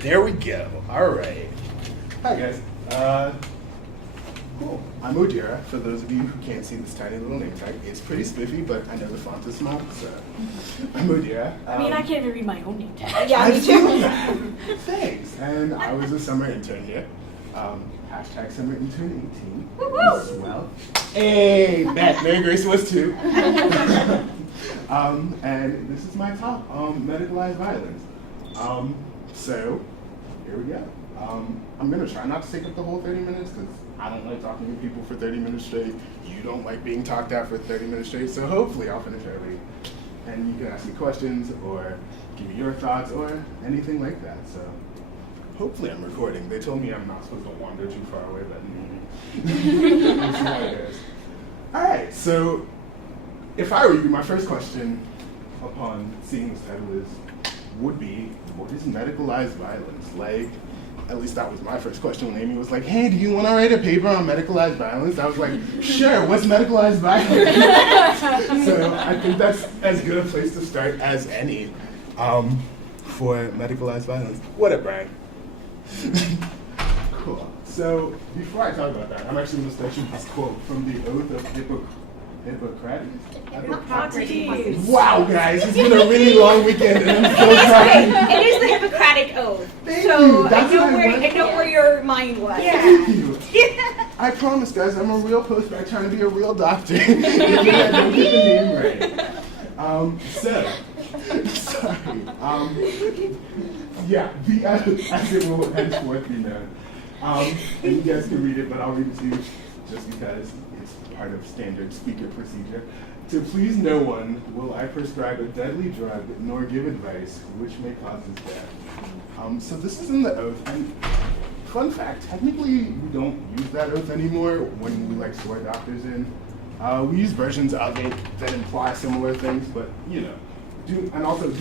There we go. All right. Hi, guys. Cool. I'm Odiraa. For those of you who can't see this tiny little name tag, it's pretty spiffy, but I know the font is small, so I'm Odiraa. I mean, I can't even read my own name tag. Yeah, me too. Thanks. And I was a summer intern here. Hashtag summer intern 18. Woo-woo! Swell. Hey, Matt, Mary Grace was too. And this is my talk on medicalized violence. So, here we go. I'm going to try not to take up the whole 30 minutes because I don't like talking to people for 30 minutes straight. You don't like being talked at for 30 minutes straight, so hopefully I'll finish early. And you can ask me questions or give me your thoughts or anything like that. So, hopefully I'm recording. They told me I'm not supposed to wander too far away, but we'll see how it goes. All right, so if I were you, my first question upon seeing this title would be, what is medicalized violence? Like, at least that was my first question when Amy was like, hey, do you want to write a paper on medicalized violence? I was like, sure, what's medicalized violence? So I think that's as good a place to start as any for medicalized violence. What up, Brian? Cool. So before I talk about that, I'm actually going to start with this quote from the Oath of Hippocrates. Wow, guys, it's been a really long weekend, and I'm so sorry. It is the Hippocratic Oath. Thank so you. I know where your mind was. Yeah. Thank you. I promise, guys, I'm a real postgrad trying to be a real doctor. I don't get the name right. Sorry. Yeah, as it will henceforth be known. And you guys can read it, but I'll read it to you just because it's part of standard speaker procedure. To please no one will I prescribe a deadly drug nor give advice which may cause his death. So this is in the oath, and fun fact, technically we don't use that oath anymore when we swear doctors in. We use versions of it that imply similar things, but you know. Do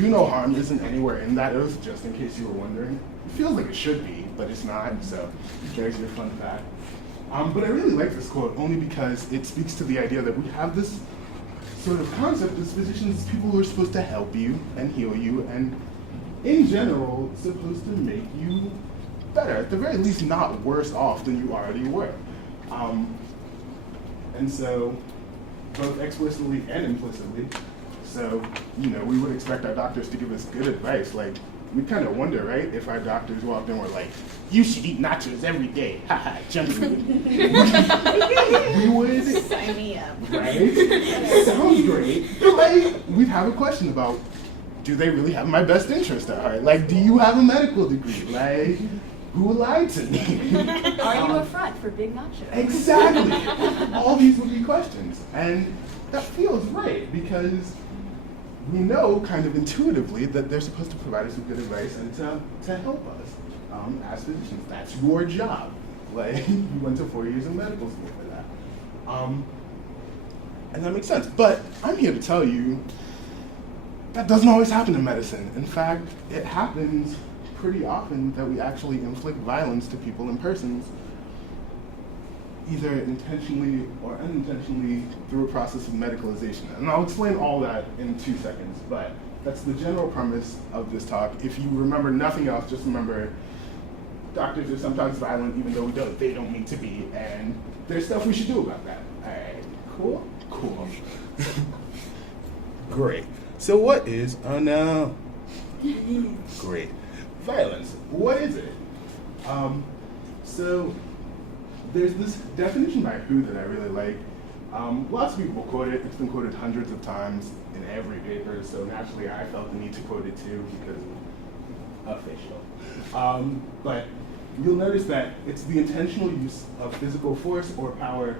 no harm isn't anywhere in that oath, just in case you were wondering. It feels like it should be, but it's not, so there's your fun fact. But I really like this quote only because it speaks to the idea that we have this sort of concept as physicians, people who are supposed to help you and heal you, and in general, supposed to make you better, at the very least not worse off than you already were. And so, both explicitly and implicitly, so, you know, we would expect our doctors to give us good advice. Like, we kind of wonder, right, if our doctors walked in and were like, you should eat nachos every day. Haha, junk food. We would. Sign me up. Right? Sounds great. But, we'd have a question about, do they really have my best interest at heart? Like, do you have a medical degree? Like, who lied to me? Are you a front for big nachos? Exactly. All these would be questions. And that feels right, because we know kind of intuitively that they're supposed to provide us with good advice and to help us as physicians. That's your job. Like, you went to 4 years of medical school for that. And that makes sense. But I'm here to tell you that doesn't always happen in medicine. In fact, it happens pretty often that we actually inflict violence to people and persons, either intentionally or unintentionally, through a process of medicalization. And I'll explain all that in 2 seconds, but that's the general premise of this talk. If you remember nothing else, just remember doctors are sometimes violent even though they don't mean to be, and there's stuff we should do about that. All right, cool? Cool. Great. So what is, great. Violence, what is it? So there's this definition by WHO that I really like. Lots of people quote it. It's been quoted hundreds of times in every paper, so naturally I felt the need to quote it too because official. But you'll notice that it's the intentional use of physical force or power,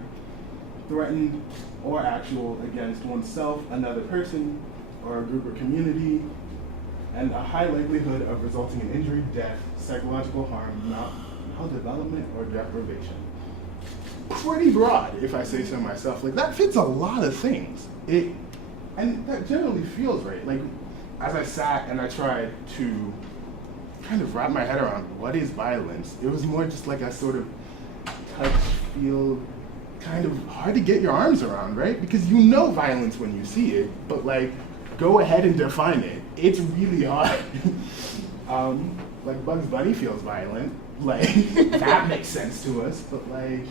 threatened or actual, against oneself, another person, or a group or community, and a high likelihood of resulting in injury, death, psychological harm, maldevelopment, or deprivation. Pretty broad, if I say so myself. Like, that fits a lot of things. And that generally feels right. Like, as I sat and I tried to kind of wrap my head around what is violence, it was more just like a sort of touch, feel, kind of hard to get your arms around, right? Because you know violence when you see it, but like, go ahead and define it. It's really hard. Like Bugs Bunny feels violent. Like, that makes sense to us, but like,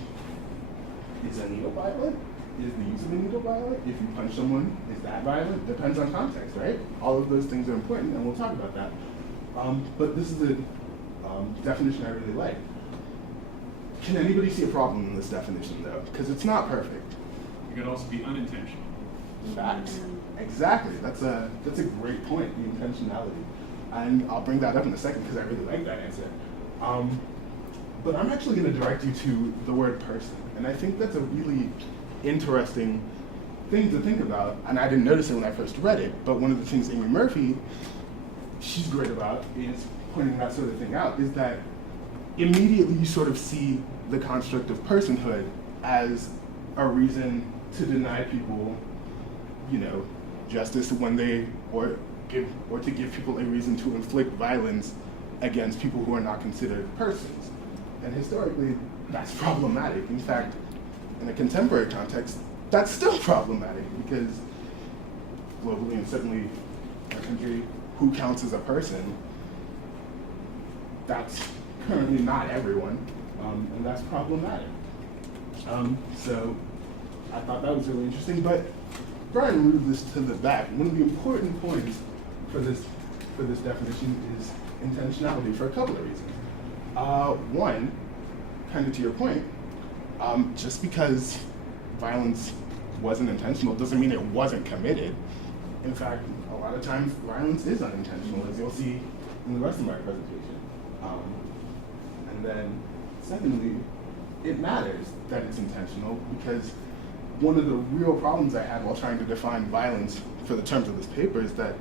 is a needle violent? Is the use of a needle violent? If you punch someone, is that violent? Depends on context, right? All of those things are important, and we'll talk about that. But this is a definition I really like. Can anybody see a problem in this definition, though? Because it's not perfect. It could also be unintentional. Facts. Exactly. That's a great point, the intentionality. And I'll bring that up in a second because I really like that answer. But I'm actually going to direct you to the word person. And I think that's a really interesting thing to think about. And I didn't notice it when I first read it, but one of the things Amy Murphy, she's great about, is pointing that sort of thing out, is that immediately you sort of see the construct of personhood as a reason to deny people, you know, justice when they, or to give people a reason to inflict violence against people who are not considered persons. And historically, that's problematic. In fact, in a contemporary context, that's still problematic because globally and certainly in our country, who counts as a person, that's currently not everyone, and that's problematic. So I thought that was really interesting, but Brian moved this to the back. One of the important points for this definition is intentionality for a couple of reasons. One, kind of to your point, just because violence wasn't intentional doesn't mean it wasn't committed. In fact, a lot of times violence is unintentional, as you'll see in the rest of my presentation. And then, secondly, it matters that it's intentional because one of the real problems I had while trying to define violence for the terms of this paper is that,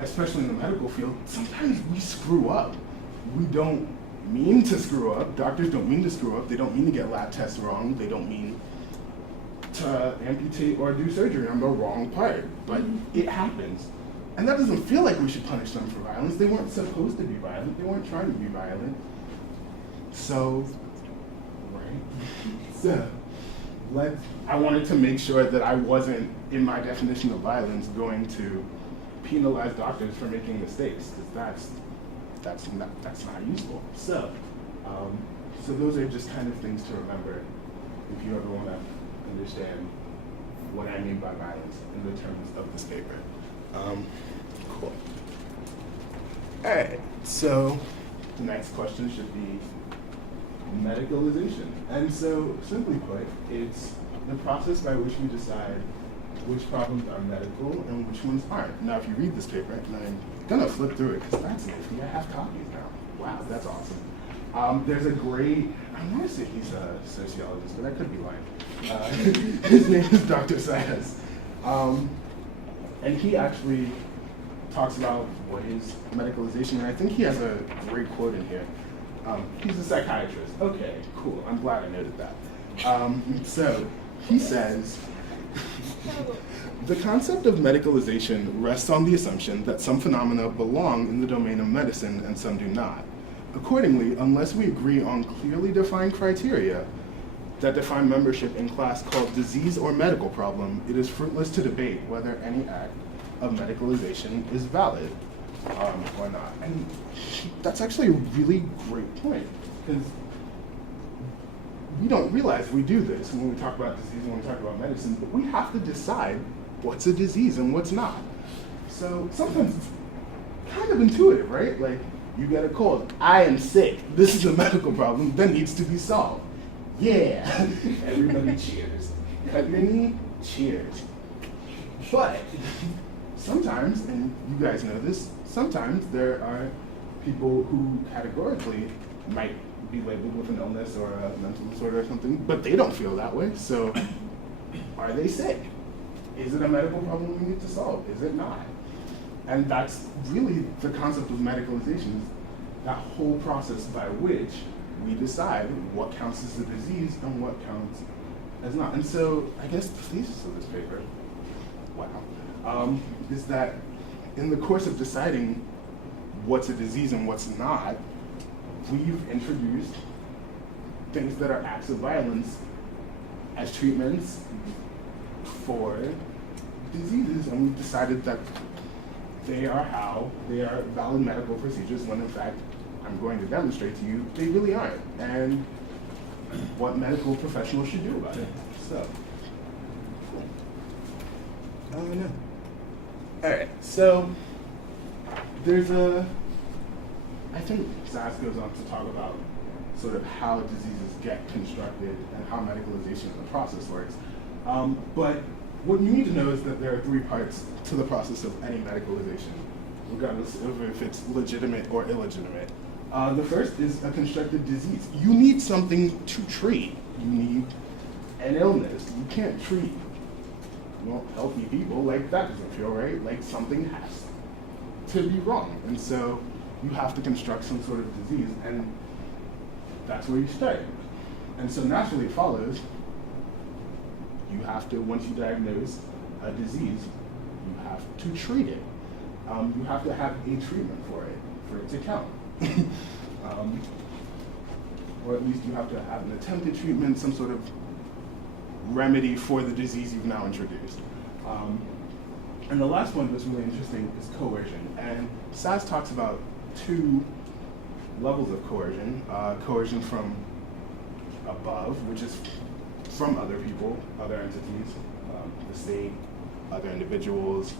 especially in the medical field, sometimes we screw up. We don't mean to screw up. Doctors don't mean to screw up. They don't mean to get lab tests wrong. They don't mean to amputate or do surgery on the wrong part, but it happens. And that doesn't feel like we should punish them for violence. They weren't supposed to be violent. They weren't trying to be violent. So, right? So, I wanted to make sure that I wasn't, in my definition of violence, going to penalize doctors for making mistakes, because that's not useful. So, so those are just kind of things to remember if you ever want to understand what I mean by violence in the terms of this paper. Cool. All right, so the next question should be medicalization. And so, simply put, it's the process by which we decide which problems are medical and which ones aren't. Now, if you read this paper, and I'm gonna flip through it because that's nifty. I have copies now. Wow, that's awesome. There's a great, I want to say he's a sociologist, but I could be lying. His name is Dr. Sayas. And he actually talks about what is medicalization, and I think he has a great quote in here. He's a psychiatrist. Okay, cool. I'm glad I noted that. So he says, the concept of medicalization rests on the assumption that some phenomena belong in the domain of medicine and some do not. Accordingly, unless we agree on clearly defined criteria that define membership in class called disease or medical problem, it is fruitless to debate whether any act of medicalization is valid or not. And that's actually a really great point, because we don't realize we do this when we talk about disease and when we talk about medicine, but we have to decide what's a disease and what's not. So sometimes it's kind of intuitive, right? Like, you get a cold, I am sick, this is a medical problem that needs to be solved. Yeah, everybody cheers. Cut your knee, cheers. But sometimes, and you guys know this, sometimes there are people who categorically might be labeled with an illness or a mental disorder or something, but they don't feel that way. So are they sick? Is it a medical problem we need to solve? Is it not? And that's really the concept of medicalization, is that whole process by which we decide what counts as a disease and what counts as not. And so I guess the thesis of this paper, wow, is that in the course of deciding what's a disease and what's not, we've introduced things that are acts of violence as treatments for diseases, and we've decided that they are valid medical procedures when in fact I'm going to demonstrate to you they really aren't, and what medical professionals should do about it. So, no. All right, so I think SAS goes on to talk about sort of how diseases get constructed and how medicalization of the process works. But what you need to know is that there are 3 parts to the process of any medicalization, regardless of if it's legitimate or illegitimate. The first is a constructed disease. You need something to treat. You need an illness. You can't treat healthy people. Like, that doesn't feel right. Like, something has to be wrong. And so you have to construct some sort of disease, and that's where you start. And so naturally it follows, you have to, once you diagnose a disease, you have to treat it. You have to have a treatment for it to count. Or at least you have to have an attempted treatment, some sort of remedy for the disease you've now introduced. And the last one that's really interesting is coercion. And SAS talks about 2 levels of coercion. Coercion from above, which is from other people, other entities, the state, other individuals,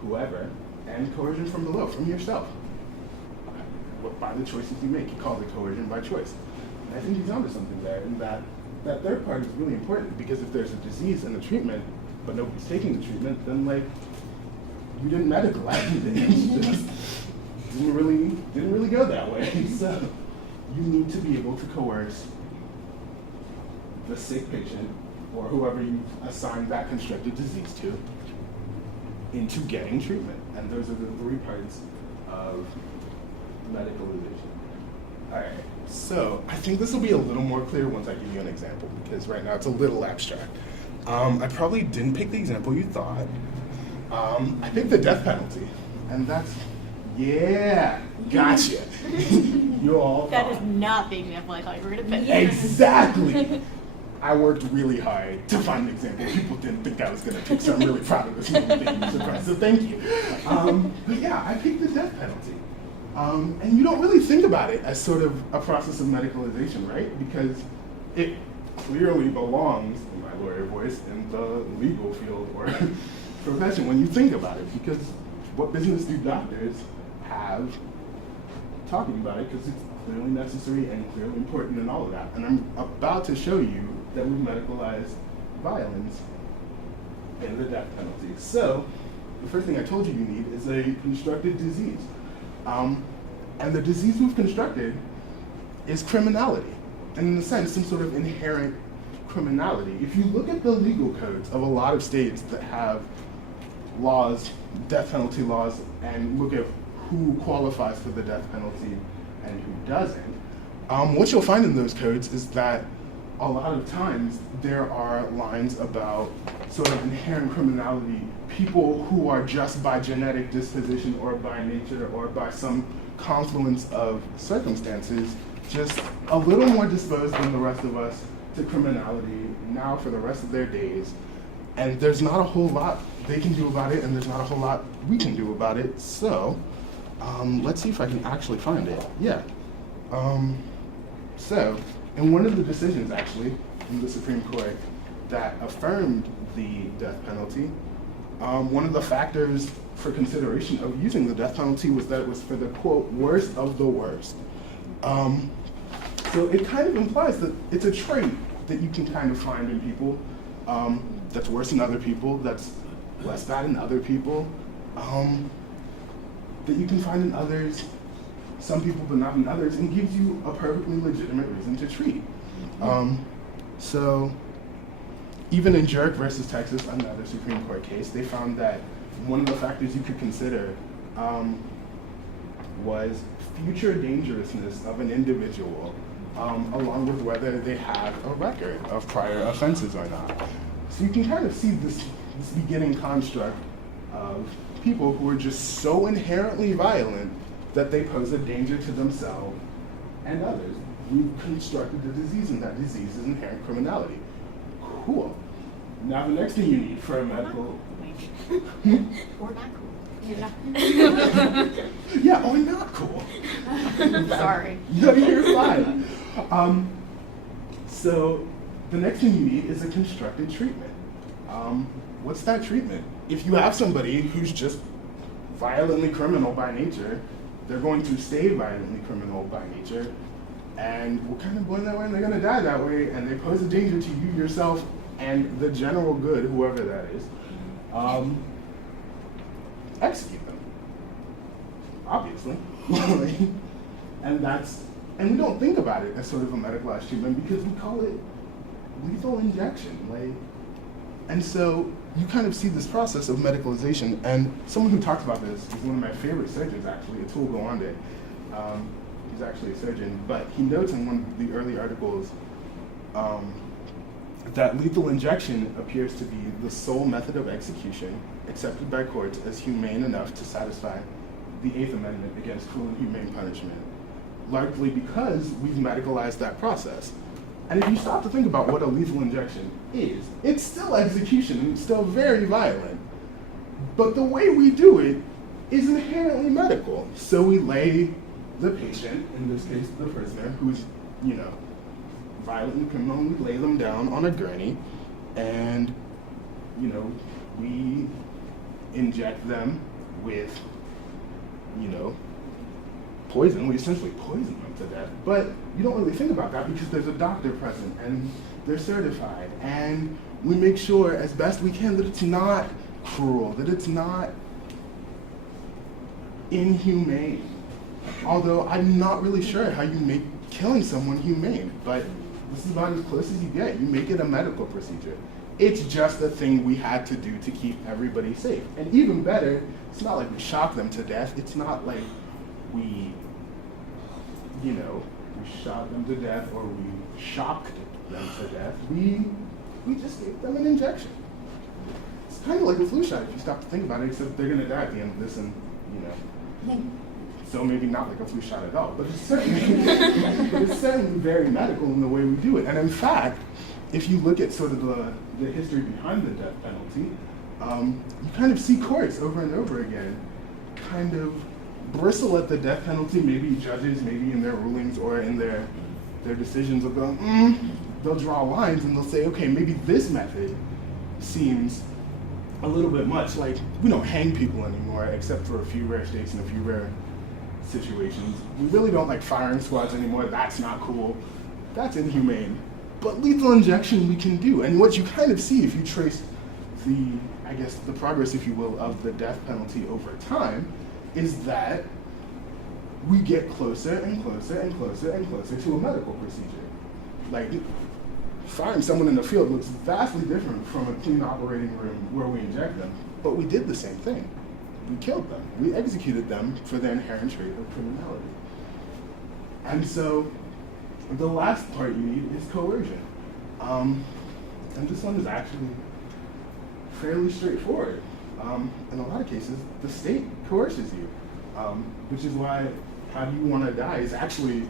whoever, and coercion from below, from yourself. By the choices you make. He calls it coercion by choice. And I think he's onto something there, in that third part is really important, because if there's a disease and a treatment, but nobody's taking the treatment, then like, you didn't medicalize anything. It just didn't really go that way. So you need to be able to coerce the sick patient, or whoever you assign that constructed disease to, into getting treatment. And those are the 3 parts of medicalization. All right, so I think this will be a little more clear once I give you an example, because right now it's a little abstract. I probably didn't pick the example you thought. I picked the death penalty, and that's, yeah, gotcha. You all That thought. is not the example I thought you were going to pick. Exactly. I worked really hard to find an example people didn't think I was going to pick, so I'm really proud of this little thing. So thank you. But yeah, I picked the death penalty. And you don't really think about it as sort of a process of medicalization, right? Because it clearly belongs, in my lawyer voice, in the legal field or profession when you think about it. Because what business do doctors have talking about it? Because it's clearly necessary and clearly important and all of that. And I'm about to show you that we've medicalized violence in the death penalty. So the first thing I told you need is a constructed disease. And the disease we've constructed is criminality, and in a sense, some sort of inherent criminality. If you look at the legal codes of a lot of states that have laws, death penalty laws, and look at who qualifies for the death penalty and who doesn't, what you'll find in those codes is that a lot of times there are lines about sort of inherent criminality, people who are just by genetic disposition or by nature or by some confluence of circumstances just a little more disposed than the rest of us to criminality now for the rest of their days. And there's not a whole lot they can do about it, and there's not a whole lot we can do about it. So let's see if I can actually find it. Yeah. So in one of the decisions, actually, from the Supreme Court that affirmed the death penalty, one of the factors for consideration of using the death penalty was that it was for the, quote, worst of the worst. So it kind of implies that it's a trait that you can kind of find in people that's worse than other people, that's less bad in other people, that you can find in others, some people but not in others, and gives you a perfectly legitimate reason to treat. So even in Jerk versus Texas, another Supreme Court case, they found that one of the factors you could consider was future dangerousness of an individual, along with whether they have a record of prior offenses or not. So you can kind of see this beginning construct of people who are just so inherently violent that they pose a danger to themselves and others. We've constructed a disease, and that disease is inherent criminality. Cool. Now the next thing you need for a medical... Or not cool. Yeah, or not cool. Sorry. No, you're fine. So the next thing you need is a constructed treatment. What's that treatment? If you have somebody who's just violently criminal by nature, they're going to stay violently criminal by nature, and we're kind of going that way, and they're going to die that way, and they pose a danger to you, yourself, and the general good, whoever that is. Execute them, obviously. And we don't think about it as sort of a medicalized treatment because we call it lethal injection. And so you kind of see this process of medicalization, and someone who talks about this is one of my favorite surgeons, actually, Atul Gawande. He's actually a surgeon, but he notes in one of the early articles that lethal injection appears to be the sole method of execution accepted by courts as humane enough to satisfy the Eighth Amendment against cruel and inhumane punishment, largely because we've medicalized that process. And if you stop to think about what a lethal injection is, it's still execution and it's still very violent. But the way we do it is inherently medical. So we lay the patient, in this case the prisoner, who's, violently criminal, and we lay them down on a gurney, and, we inject them with, poison. We essentially poison them to death. But you don't really think about that because there's a doctor present and they're certified. And we make sure as best we can that it's not cruel, that it's not inhumane. Although I'm not really sure how you make killing someone humane, but this is about as close as you get. You make it a medical procedure. It's just a thing we had to do to keep everybody safe. And even better, it's not like we shock them to death. It's not like we shot them to death or we shocked them to death. We just gave them an injection. It's kind of like a flu shot if you stop to think about it, except they're going to die at the end of this, and so maybe not like a flu shot at all, but it's certainly very medical in the way we do it. And in fact, if you look at sort of the history behind the death penalty, you kind of see courts over and over again kind of bristle at the death penalty. Maybe judges, maybe in their rulings or in their decisions will go, they'll draw lines and they'll say, okay, maybe this method seems a little bit much. Like, we don't hang people anymore, except for a few rare states and a few rare situations. We really don't like firing squads anymore. That's not cool. That's inhumane. But lethal injection we can do. And what you kind of see if you trace the progress, if you will, of the death penalty over time is that we get closer and closer and closer and closer to a medical procedure. Like, firing someone in the field looks vastly different from a clean operating room where we inject them, but we did the same thing. We killed them. We executed them for their inherent trait of criminality. And so the last part you need is coercion. And this one is actually fairly straightforward. In a lot of cases, the state coerces you, which is why how do you want to die is actually,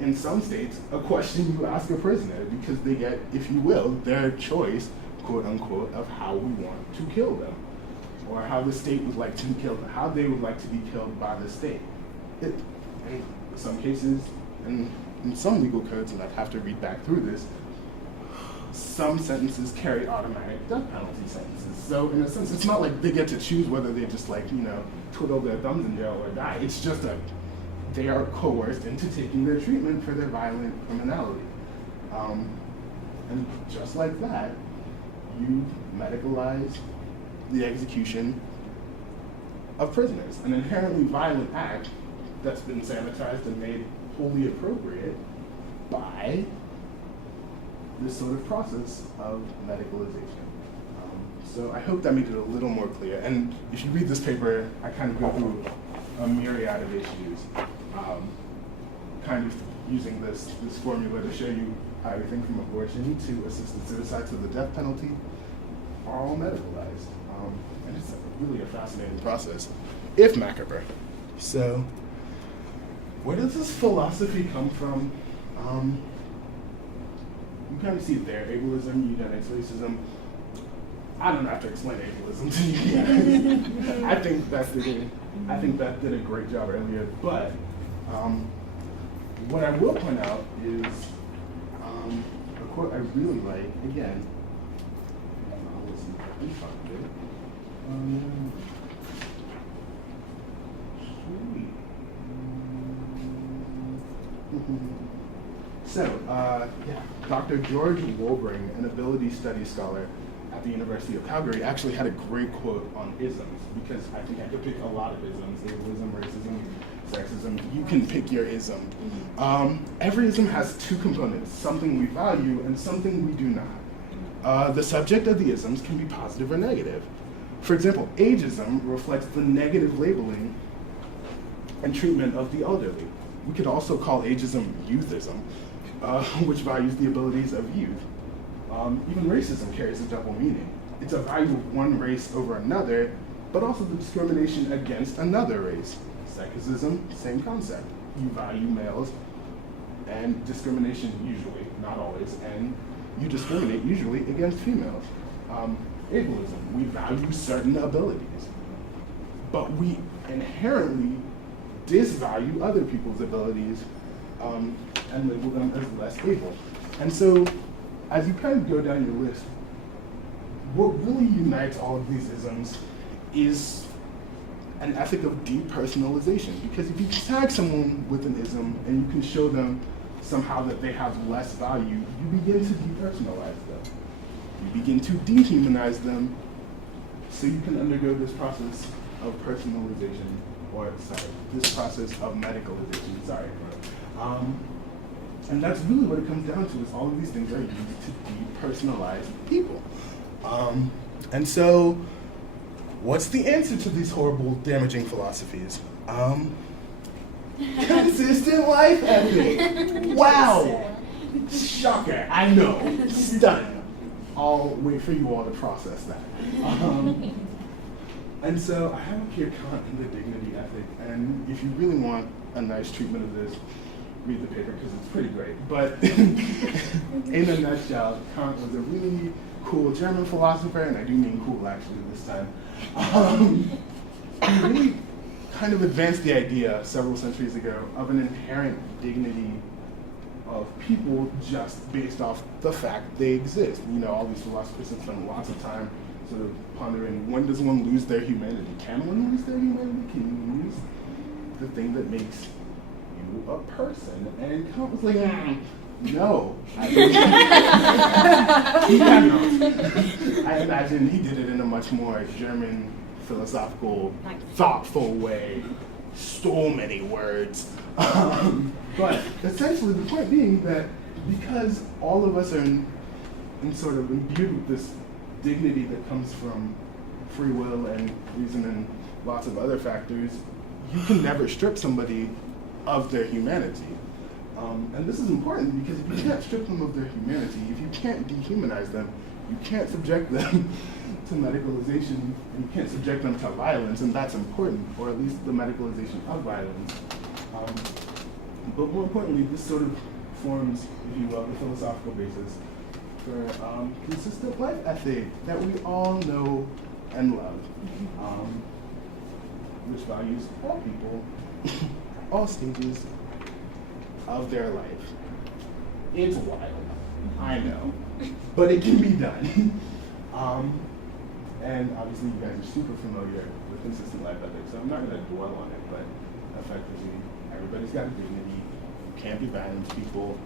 in some states, a question you ask a prisoner because they get, if you will, their choice, quote unquote, of how we want to kill them, or how the state would like to be killed, how they would like to be killed by the state. In some cases, and in some legal codes, and I'd have to read back through this, some sentences carry automatic death penalty sentences. So in a sense, it's not like they get to choose whether they just twiddle their thumbs in jail or die. It's just they are coerced into taking their treatment for their violent criminality. And just like that, you medicalize the execution of prisoners, an inherently violent act that's been sanitized and made wholly appropriate by this sort of process of medicalization. So I hope that made it a little more clear. And if you read this paper, I kind of go through a myriad of issues, kind of using this formula to show you how everything from abortion to assisted suicide to the death penalty are all medicalized. And it's really a fascinating process, if macabre. So where does this philosophy come from? You kind of see it there: ableism, eugenics, racism. I don't have to explain ableism to you guys. I think that did a great job earlier, but what I will point out is a quote I really like, again, I'll listen to this part of it. So, Dr. George Wolbring, an ability studies scholar at the University of Calgary, actually had a great quote on isms, because I think I could pick a lot of isms: ableism, racism, sexism. You can pick your ism. Every ism has two components: something we value and something we do not. The subject of the isms can be positive or negative. For example, ageism reflects the negative labeling and treatment of the elderly. We could also call ageism youthism, which values the abilities of youth. Even racism carries a double meaning. It's a value of one race over another, but also the discrimination against another race. Sexism, same concept. You value males and discrimination usually, not always, and you discriminate usually against females. Ableism, we value certain abilities, but we inherently disvalue other people's abilities and label them as less able. And so, as you kind of go down your list, what really unites all of these isms is an ethic of depersonalization. Because if you tag someone with an ism and you can show them somehow that they have less value, you begin to depersonalize them. You begin to dehumanize them so you can undergo this process of personalization, or this process of medicalization, and that's really what it comes down to, is all of these things are used to depersonalize people. And so, what's the answer to these horrible, damaging philosophies? Consistent life ethic. Wow. Shocker, I know, stunning. I'll wait for you all to process that. And so I have up here Kant and the dignity ethic, and if you really want a nice treatment of this, read the paper because it's pretty great. But in a nutshell, Kant was a really cool German philosopher, and I do mean cool actually this time. He really kind of advanced the idea several centuries ago of an inherent dignity of people just based off the fact they exist. You know, all these philosophers have spent lots of time sort of pondering, when does one lose their humanity? Can one lose their humanity? Can you lose the thing that makes you a person? And Kant was like, no. He cannot. I imagine he did it in a much more German, philosophical, thoughtful way. So many words. But essentially the point being that because all of us are in sort of imbued with this dignity that comes from free will and reason and lots of other factors, you can never strip somebody of their humanity. And this is important because if you can't strip them of their humanity, if you can't dehumanize them, you can't subject them to medicalization, and you can't subject them to violence, and that's important, or at least the medicalization of violence. But more importantly, this sort of forms, if you will, the philosophical basis for consistent life ethic that we all know and love, which values all people, all stages of their life. It's wild, I know, but it can be done. And obviously you guys are super familiar with consistent life ethic, so I'm not going to dwell on it, but effectively, everybody's got a dignity. You can't be violent to people.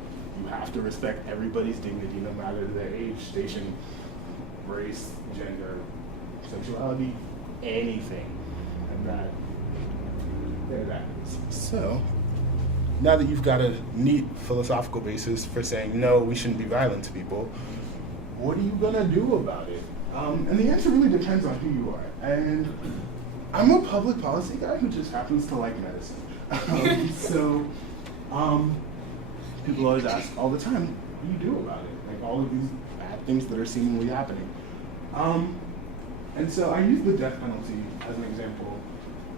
You have to respect everybody's dignity, no matter their age, station, race, gender, sexuality, anything. And there that is. So, now that you've got a neat philosophical basis for saying, no, we shouldn't be violent to people, what are you gonna do about it? And the answer really depends on who you are. And I'm a public policy guy who just happens to like medicine. People always ask all the time, what do you do about it? Like all of these bad things that are seemingly happening. And so I use the death penalty as an example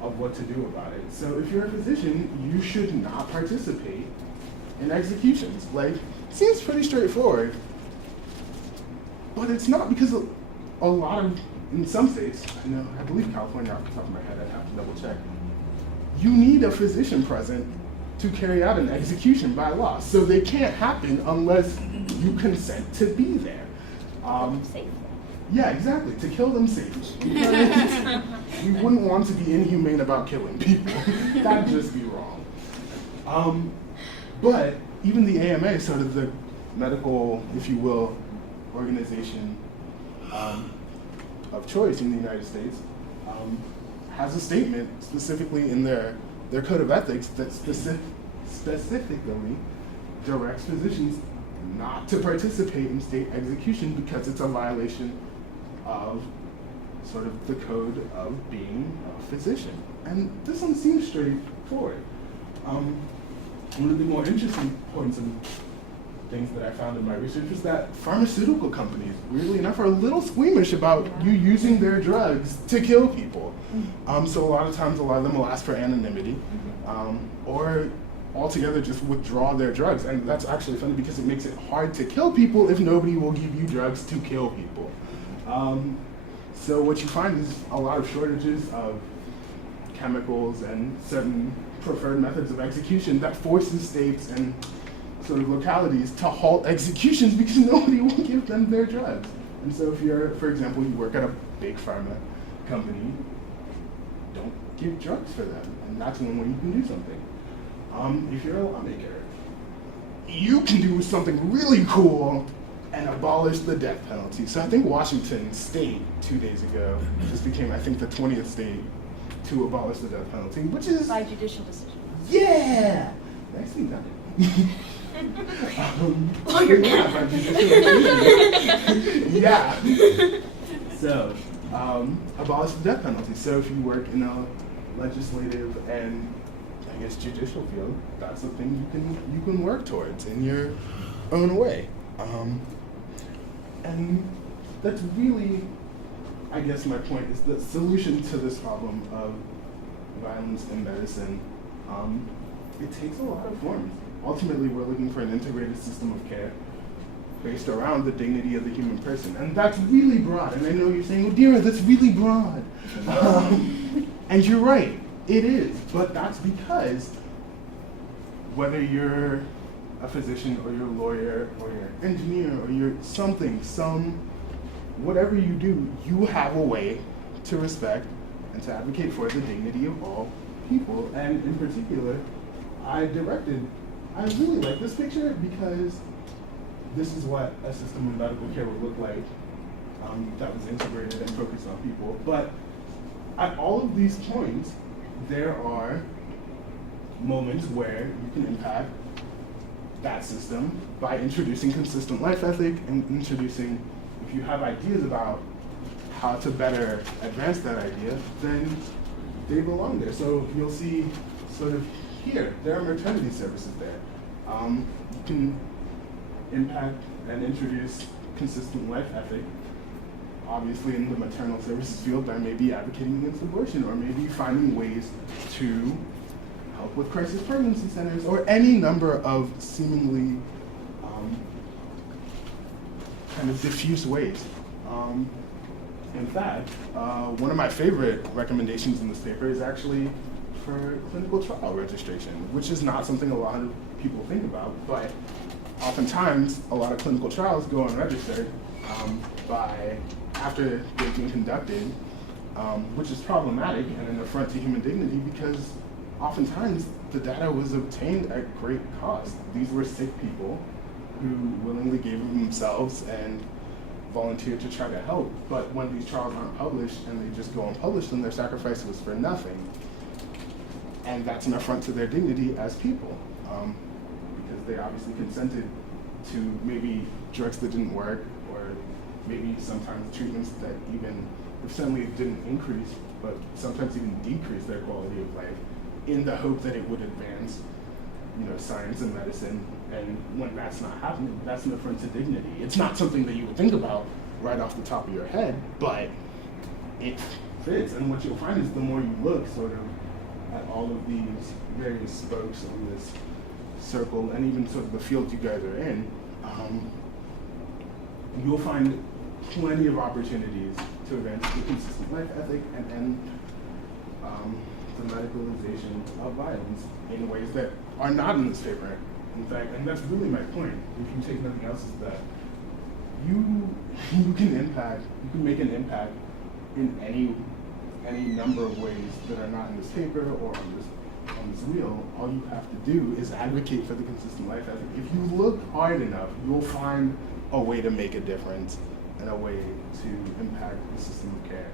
of what to do about it. So if you're a physician, you should not participate in executions. Like, seems pretty straightforward, but it's not, because a lot of, in some states, I believe California off the top of my head, I'd have to double check, you need a physician present to carry out an execution by law. So they can't happen unless you consent to be there. Safe. Yeah, exactly, to kill them safely. Because we wouldn't want to be inhumane about killing people. That'd just be wrong. But even the AMA, sort of the medical, if you will, organization of choice in the United States, has a statement specifically in their code of ethics that specifically directs physicians not to participate in state execution because it's a violation of sort of the code of being a physician. And this one seems straightforward. One of the more interesting points and things that I found in my research was that pharmaceutical companies, weirdly enough, are a little squeamish about you using their drugs to kill people. So a lot of times, a lot of them will ask for anonymity, or altogether just withdraw their drugs. And that's actually funny because it makes it hard to kill people if nobody will give you drugs to kill people. So what you find is a lot of shortages of chemicals and certain preferred methods of execution that forces states and sort of localities to halt executions because nobody will give them their drugs. And so if you're, for example, you work at a big pharma company, don't give drugs for them. And that's one way you can do something. If you're a lawmaker, you can do something really cool and abolish the death penalty. So I think Washington State 2 days ago just became, I think, the 20th state to abolish the death penalty, which is... By judicial decision. Yeah! Nicely done. Lawyer Yeah, by judicial decision. Yeah. So, abolish the death penalty. So if you work in a legislative and, I guess, judicial field, that's the thing you can work towards in your own way. And that's really, I guess my point is the solution to this problem of violence in medicine. It takes a lot of forms. Ultimately, we're looking for an integrated system of care based around the dignity of the human person. And that's really broad. And I know you're saying, Odiraa, that's really broad. And you're right, it is. But that's because whether you're a physician or you're a lawyer or you're an engineer or you're something, whatever you do, you have a way to respect and to advocate for the dignity of all people. And in particular, I really like this picture because this is what a system of medical care would look like that was integrated and focused on people. But at all of these points, there are moments where you can impact that system by introducing consistent life ethic and introducing, if you have ideas about how to better advance that idea, then they belong there. So you'll see sort of here, there are maternity services there. You can impact and introduce consistent life ethic. Obviously in the maternal services field, that may be advocating against abortion or maybe finding ways to help with crisis pregnancy centers or any number of seemingly kind of diffuse ways. In fact, one of my favorite recommendations in this paper is actually for clinical trial registration, which is not something a lot of people think about, but oftentimes a lot of clinical trials go unregistered after they've been conducted, which is problematic and an affront to human dignity because oftentimes the data was obtained at great cost. These were sick people who willingly gave of themselves and volunteered to try to help, but when these trials aren't published and they just go unpublished, then their sacrifice was for nothing. And that's an affront to their dignity as people, because they obviously consented to maybe drugs that didn't work, or maybe sometimes treatments that even, if certainly didn't increase, but sometimes even decrease their quality of life, in the hope that it would advance, science and medicine. And when that's not happening, that's an affront to dignity. It's not something that you would think about right off the top of your head, but it fits. And what you'll find is the more you look sort of at all of these various spokes on this circle, and even sort of the field you guys are in, you'll find plenty of opportunities to advance the consistent life ethic and end the medicalization of violence in ways that are not in this paper. In fact, and that's really my point, if you take nothing else, is that you can make an impact in any number of ways that are not in this paper or on this wheel. All you have to do is advocate for the consistent life ethic. If you look hard enough, you'll find a way to make a difference and a way to impact the system of care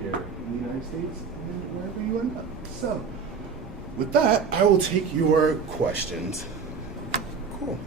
here in the United States and wherever you end up. So, with that, I will take your questions. Cool.